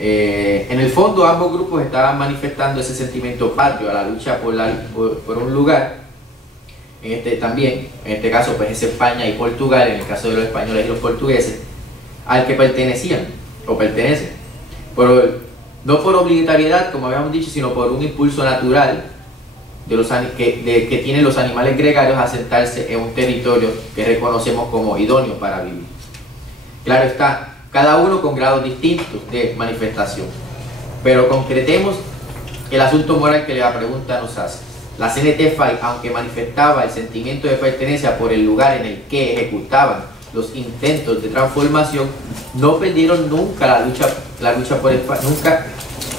En el fondo ambos grupos estaban manifestando ese sentimiento patrio a la lucha por un lugar, también, en este caso pues es España y Portugal, en el caso de los españoles y los portugueses, al que pertenecían o pertenecen, no por obligatoriedad como habíamos dicho, sino por un impulso natural que tienen los animales gregarios a asentarse en un territorio que reconocemos como idóneo para vivir. Claro está, cada uno con grados distintos de manifestación, pero concretemos el asunto moral que la pregunta nos hace. La CNT-FAI, aunque manifestaba el sentimiento de pertenencia por el lugar en el que ejecutaban los intentos de transformación, no perdieron nunca la lucha por España,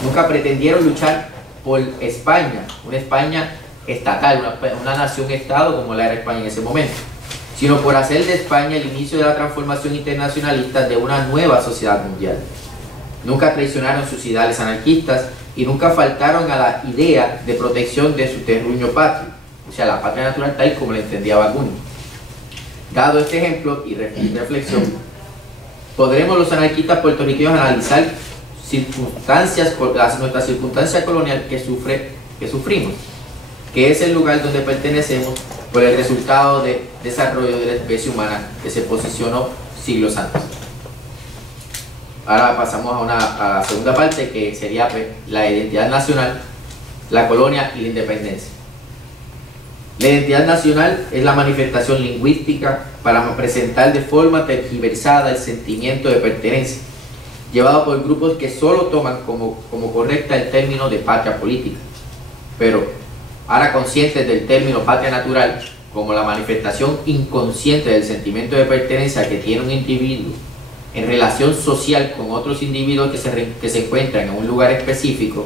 nunca pretendieron luchar por España, una España estatal, una nación-estado como la era España en ese momento, sino por hacer de España el inicio de la transformación internacionalista de una nueva sociedad mundial. Nunca traicionaron sus ideales anarquistas y nunca faltaron a la idea de protección de su terruño patrio, o sea, la patria natural tal como la entendía Bakunin. Dado este ejemplo y reflexión, podremos los anarquistas puertorriqueños analizar nuestra circunstancia colonial que sufrimos, que es el lugar donde pertenecemos por el resultado de desarrollo de la especie humana que se posicionó siglos antes. Ahora pasamos a la segunda parte, que sería la identidad nacional, la colonia y la independencia. La identidad nacional es la manifestación lingüística para presentar de forma tergiversada el sentimiento de pertenencia, llevado por grupos que solo toman como correcta el término de patria política, pero ahora conscientes del término patria natural como la manifestación inconsciente del sentimiento de pertenencia que tiene un individuo en relación social con otros individuos que se encuentran en un lugar específico,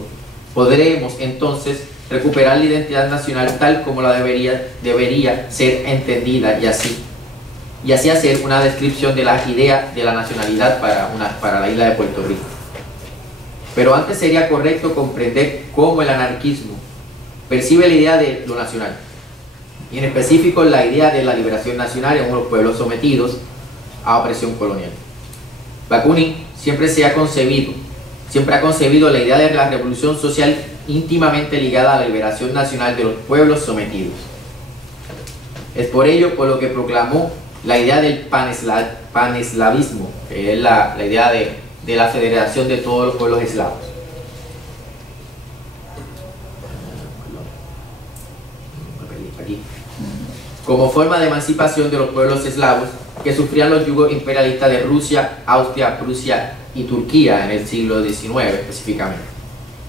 podremos entonces recuperar la identidad nacional tal como la debería ser entendida y así hacer una descripción de la idea de la nacionalidad para la isla de Puerto Rico. Pero antes sería correcto comprender cómo el anarquismo percibe la idea de lo nacional, y en específico la idea de la liberación nacional en unos pueblos sometidos a opresión colonial. Bakunin siempre ha concebido la idea de la revolución social íntimamente ligada a la liberación nacional de los pueblos sometidos. Es por ello por lo que proclamó la idea del paneslavismo, que es la idea de la federación de todos los pueblos eslavos. Aquí. Como forma de emancipación de los pueblos eslavos que sufrían los yugos imperialistas de Rusia, Austria, Prusia y Turquía en el siglo XIX específicamente.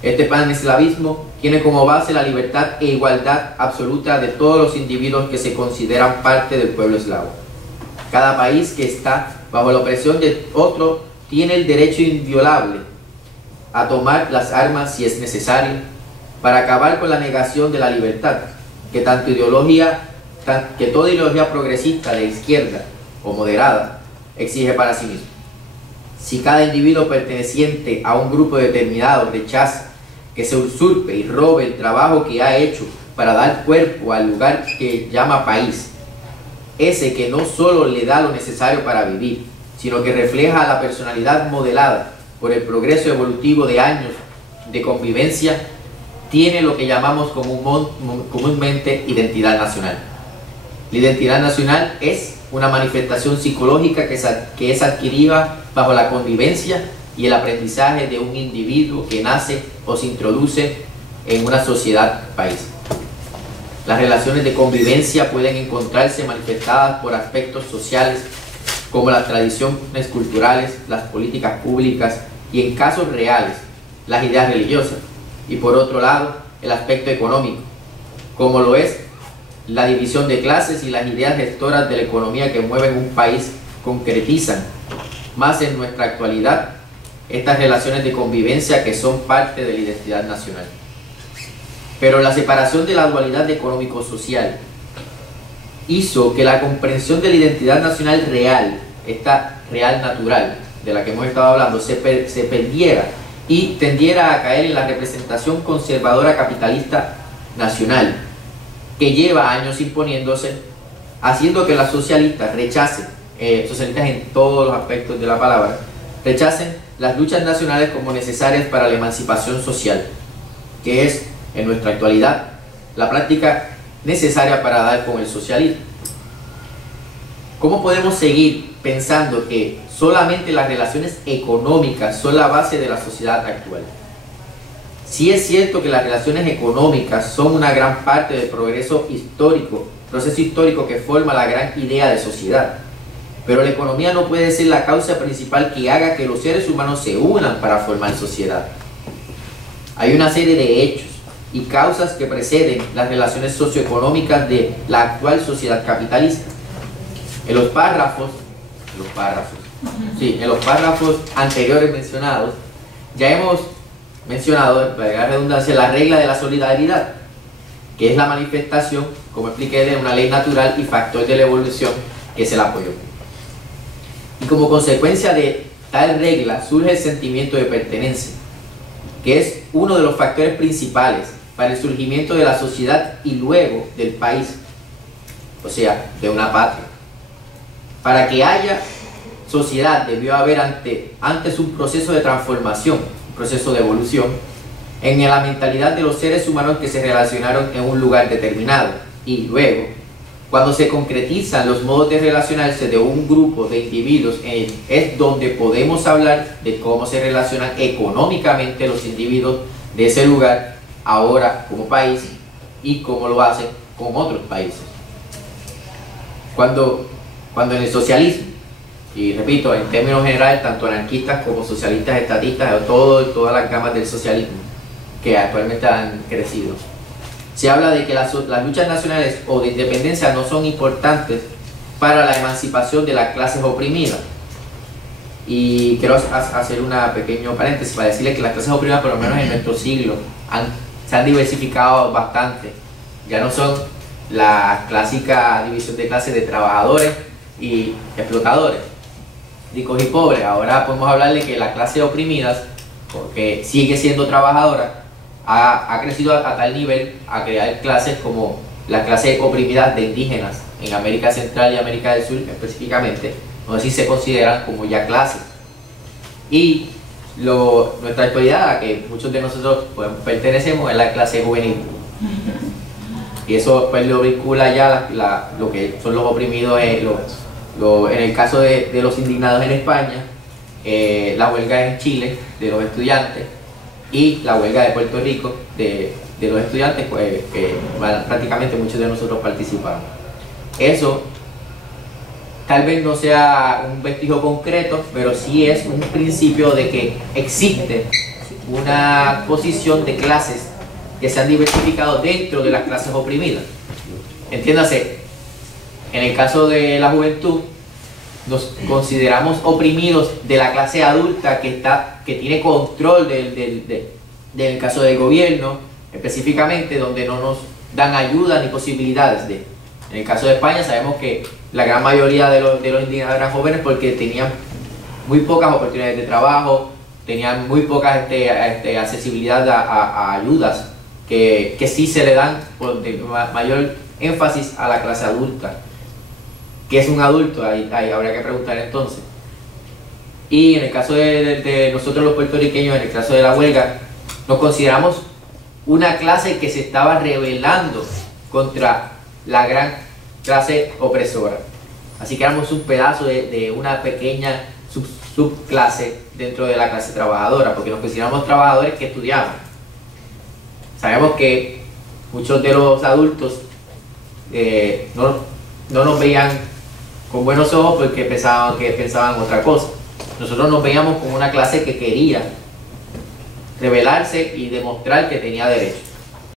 Este paneslavismo tiene como base la libertad e igualdad absoluta de todos los individuos que se consideran parte del pueblo eslavo. Cada país que está bajo la opresión de otro tiene el derecho inviolable a tomar las armas si es necesario para acabar con la negación de la libertad que toda ideología progresista de izquierda o moderada exige para sí mismo. Si cada individuo perteneciente a un grupo determinado rechaza que se usurpe y robe el trabajo que ha hecho para dar cuerpo al lugar que llama país, ese que no solo le da lo necesario para vivir, sino que refleja la personalidad modelada por el progreso evolutivo de años de convivencia, tiene lo que llamamos comúnmente identidad nacional. La identidad nacional es una manifestación psicológica que es adquirida bajo la convivencia y el aprendizaje de un individuo que nace o se introduce en una sociedad-país. Las relaciones de convivencia pueden encontrarse manifestadas por aspectos sociales como las tradiciones culturales, las políticas públicas y, en casos reales, las ideas religiosas, y por otro lado, el aspecto económico, como lo es la división de clases y las ideas gestoras de la economía que mueven un país concretizan más en nuestra actualidad estas relaciones de convivencia que son parte de la identidad nacional. Pero la separación de la dualidad económico-social hizo que la comprensión de la identidad nacional real, esta real natural de la que hemos estado hablando, se perdiera y tendiera a caer en la representación conservadora capitalista nacional que lleva años imponiéndose, haciendo que los socialistas rechacen, socialistas en todos los aspectos de la palabra, rechacen las luchas nacionales como necesarias para la emancipación social, que es, en nuestra actualidad, la práctica necesaria para dar con el socialismo. ¿Cómo podemos seguir pensando que solamente las relaciones económicas son la base de la sociedad actual? Sí es cierto que las relaciones económicas son una gran parte del proceso histórico que forma la gran idea de sociedad, pero la economía no puede ser la causa principal que haga que los seres humanos se unan para formar sociedad. Hay una serie de hechos y causas que preceden las relaciones socioeconómicas de la actual sociedad capitalista. En los párrafos anteriores mencionados, ya hemos mencionado, para la redundancia, la regla de la solidaridad, que es la manifestación, como expliqué, de una ley natural y factor de la evolución que es el apoyo. Y como consecuencia de tal regla surge el sentimiento de pertenencia, que es uno de los factores principales para el surgimiento de la sociedad y luego del país, o sea, de una patria. Para que haya sociedad debió haber antes un proceso de transformación, un proceso de evolución, en la mentalidad de los seres humanos que se relacionaron en un lugar determinado. Y luego, cuando se concretizan los modos de relacionarse de un grupo de individuos, es donde podemos hablar de cómo se relacionan económicamente los individuos de ese lugar ahora como país y cómo lo hacen con otros países. Cuando en el socialismo, y repito, en términos generales, tanto anarquistas como socialistas, estatistas, todas las gamas del socialismo que actualmente han crecido, se habla de que las luchas nacionales o de independencia no son importantes para la emancipación de las clases oprimidas. Y quiero hacer una pequeño paréntesis para decirles que las clases oprimidas, por lo menos en nuestro siglo, se han diversificado bastante. Ya no son la clásica división de clases de trabajadores y explotadores, ricos y pobres. Ahora podemos hablar de que la clase oprimida, porque sigue siendo trabajadora, ha crecido a tal nivel a crear clases como la clase oprimida de indígenas en América Central y América del Sur específicamente, no sé si se consideran como ya clases. Y nuestra actualidad, a que muchos de nosotros pertenecemos, es la clase juvenil. Y eso pues lo vincula ya lo que son los oprimidos, en el caso de los indignados en España, la huelga en Chile de los estudiantes y la huelga de Puerto Rico de los estudiantes, pues que prácticamente muchos de nosotros participamos. Eso tal vez no sea un vestigio concreto, pero sí es un principio de que existe una posición de clases que se han diversificado dentro de las clases oprimidas. Entiéndase, en el caso de la juventud, nos consideramos oprimidos de la clase adulta que tiene control del caso del gobierno, específicamente donde no nos dan ayuda ni posibilidades de. En el caso de España sabemos que la gran mayoría de los indígenas eran jóvenes porque tenían muy pocas oportunidades de trabajo, tenían muy poca accesibilidad a ayudas que sí se le dan por mayor énfasis a la clase adulta. ¿Qué es un adulto? Ahí habría que preguntar entonces. Y en el caso de nosotros los puertorriqueños, en el caso de la huelga, nos consideramos una clase que se estaba rebelando contra la gran clase opresora. Así que éramos un pedazo de una pequeña subclase dentro de la clase trabajadora, porque nos consideramos trabajadores que estudiamos. Sabemos que muchos de los adultos no nos veían con buenos ojos porque pensaban otra cosa. Nosotros nos veíamos como una clase que quería rebelarse y demostrar que tenía derechos.